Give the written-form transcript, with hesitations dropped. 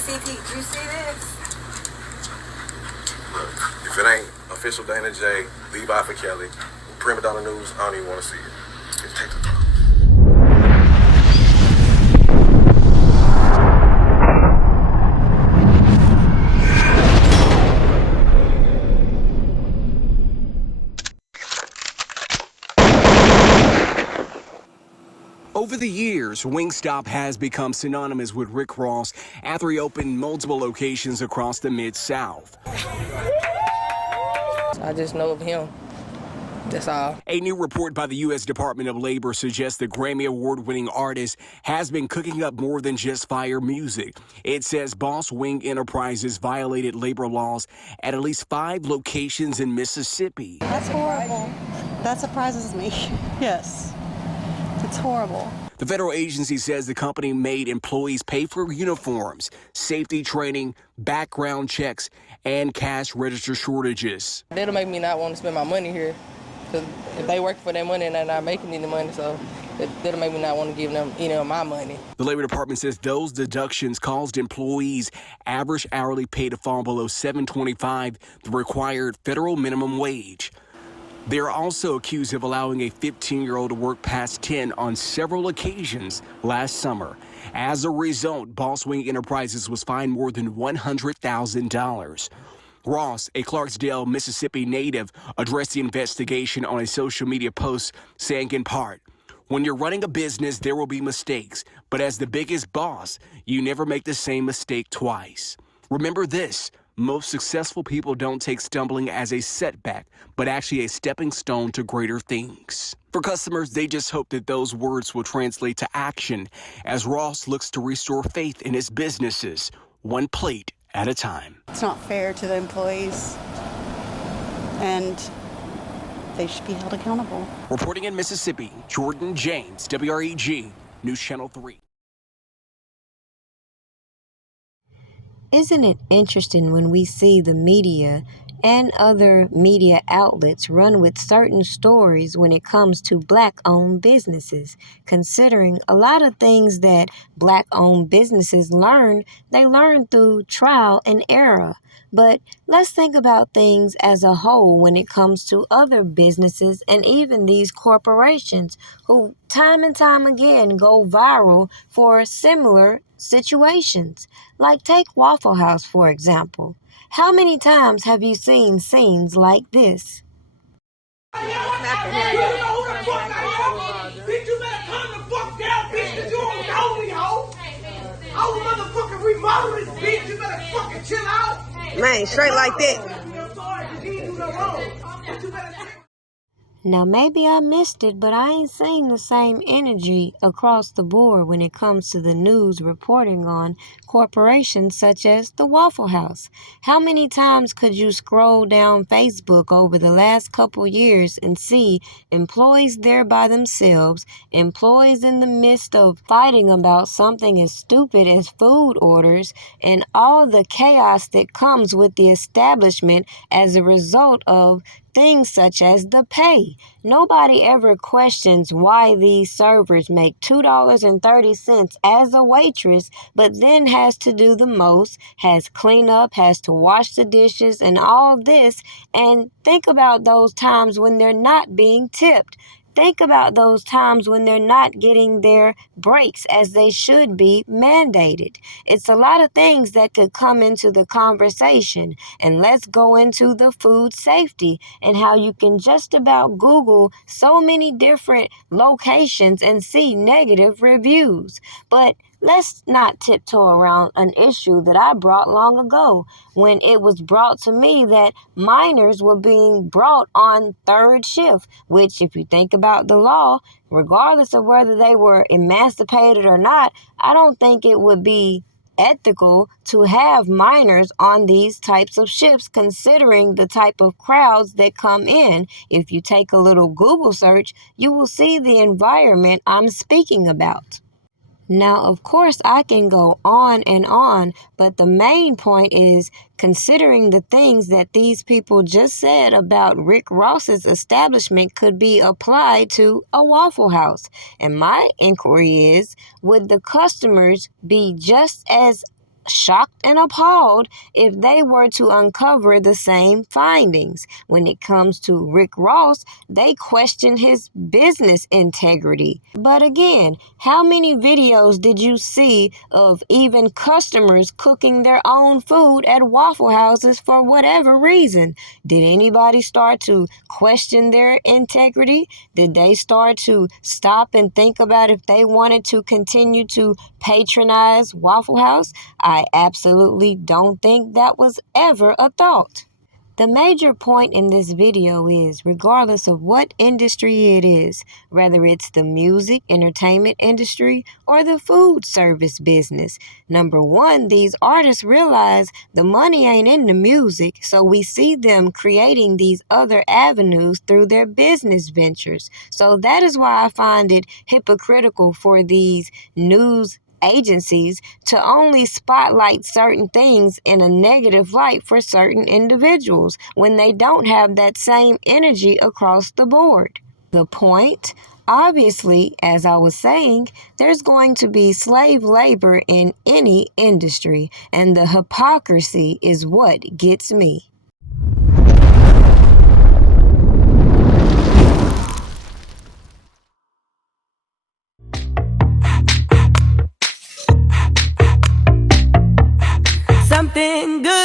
CT, you see this? Look, if it ain't official Dana J, Levi for Kelly, Primadonnanews, I don't even want to see it. Just take the photos. Over the years, Wingstop has become synonymous with Rick Ross after he opened multiple locations across the Mid-South. I just know of him. That's all. A new report by the U.S. Department of Labor suggests the Grammy Award-winning artist has been cooking up more than just fire music. It says Boss Wing Enterprises violated labor laws at least 5 locations in Mississippi. That's horrible. That surprises me. Yes. It's horrible. The federal agency says the company made employees pay for uniforms, safety training, background checks, and cash register shortages. That'll make me not want to spend my money here. Because if they work for their money and they're not making any money, so that'll make me not want to give them any of my money. The Labor Department says those deductions caused employees' average hourly pay to fall below $7.25, the required federal minimum wage. They are also accused of allowing a 15-year-old to work past 10 on several occasions last summer. As a result, Boss Wing Enterprises was fined more than $100,000. Ross, a Clarksdale, Mississippi native, addressed the investigation on a social media post, saying in part, "When you're running a business, there will be mistakes, but as the biggest boss, you never make the same mistake twice. Remember this. Most successful people don't take stumbling as a setback, but actually a stepping stone to greater things." For customers, they just hope that those words will translate to action as Ross looks to restore faith in his businesses, one plate at a time. It's not fair to the employees, and they should be held accountable. Reporting in Mississippi, Jordan James, WREG, News Channel 3. Isn't it interesting when we see the media and other media outlets run with certain stories when it comes to Black-owned businesses, considering a lot of things that Black-owned businesses learn, they learn through trial and error. But let's think about things as a whole when it comes to other businesses and even these corporations who time and time again go viral for similar situations. Like take Waffle House, for example. How many times have you seen scenes like this? Bitch, you better calm the fuck down, bitch, because you on the only hoe. I will motherfucking remodel this bitch. You better fucking chill out. Man, straight like that. Now, maybe I missed it, but I ain't seen the same energy across the board when it comes to the news reporting on corporations such as the Waffle House. How many times could you scroll down Facebook over the last couple years and see employees there by themselves, employees in the midst of fighting about something as stupid as food orders, and all the chaos that comes with the establishment as a result of things such as the pay. Nobody ever questions why these servers make $2.30 as a waitress, but then has to do the most, has clean up, has to wash the dishes and all this. And think about those times when they're not being tipped. Think about those times when they're not getting their breaks as they should be mandated. It's a lot of things that could come into the conversation. And let's go into the food safety and how you can just about Google so many different locations and see negative reviews. But let's not tiptoe around an issue that I brought long ago when it was brought to me that minors were being brought on third shift, which if you think about the law, regardless of whether they were emancipated or not, I don't think it would be ethical to have minors on these types of shifts considering the type of crowds that come in. If you take a little Google search, you will see the environment I'm speaking about. Now, of course, I can go on, but the main point is considering the things that these people just said about Rick Ross's establishment could be applied to a Waffle House. And my inquiry is, would the customers be just as shocked and appalled if they were to uncover the same findings. When it comes to Rick Ross, they question his business integrity. But again, how many videos did you see of even customers cooking their own food at Waffle Houses for whatever reason? Did anybody start to question their integrity? Did they start to stop and think about if they wanted to continue to patronize Waffle House? I absolutely don't think that was ever a thought. The major point in this video is, regardless of what industry it is, whether it's the music, entertainment industry, or the food service business, number one, these artists realize the money ain't in the music, so we see them creating these other avenues through their business ventures. So that is why I find it hypocritical for these news agencies to only spotlight certain things in a negative light for certain individuals when they don't have that same energy across the board. The point? Obviously, as I was saying, there's going to be slave labor in any industry, and the hypocrisy is what gets me. Something good